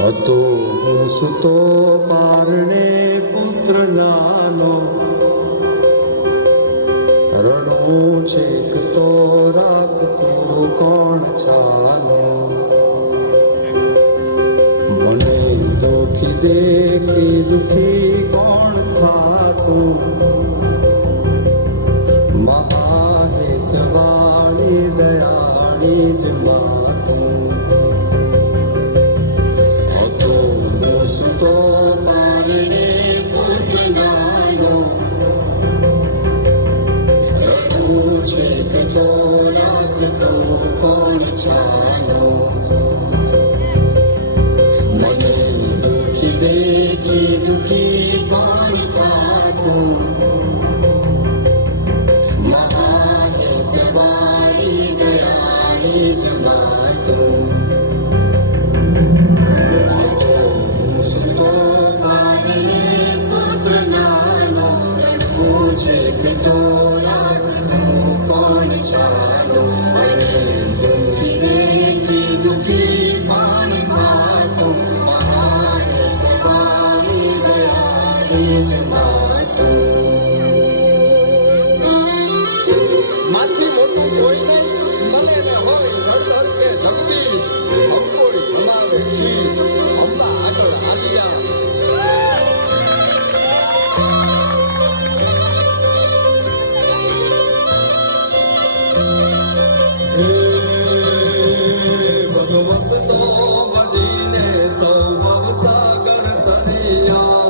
હતો હું સુતો પારણે પુત્ર નાનો, રણું છેક તો રાખતો કોણ છાનો. મને દુખી દેખી દુખી કોણ થાતું, મહાહેતવાળી દયાળી જ માતું. કોણ ચાલો મને દુખી દેખી દુખી કોણ થાતું, મહાહેતવાળી દયાળી જ માતું. સુતો પારણે પુત્ર નાનો, રડવું છે કે તો રાખતો કોણ ચાલો. માથી મોટું કોઈ નહીં, મળે ને હોય ધડધડ કે જગદીશ. અંકોડી ભમાવે શીશ, અંબા આગળ આલિયા. ભગવત તો ભજીને સૌ ભવસાગર તરિયા.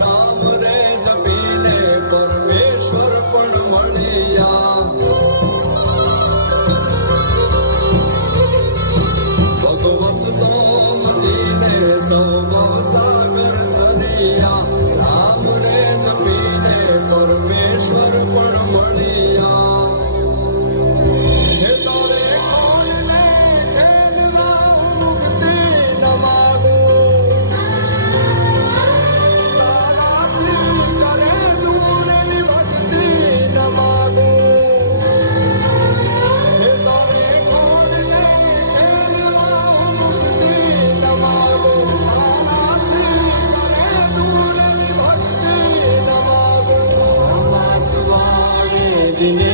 નામ રે જપીને પરમેશ્વર પણ મળ્યા. ભગવત તો મજીને સૌ ભવસાગર તરિયા. નામ રે જપીને પરમેશ્વર પણ મળ્યા. હે તારે કોણને ખેલવા મુક્તિ ન માગું, કરે દૂરની ભક્તિ ન માગું. હે તારે કોણને ખેલવા મુક્તિ ન માગું, તારાથી કરે દૂરની ભક્તિ ન માગું. માસવાડે વિને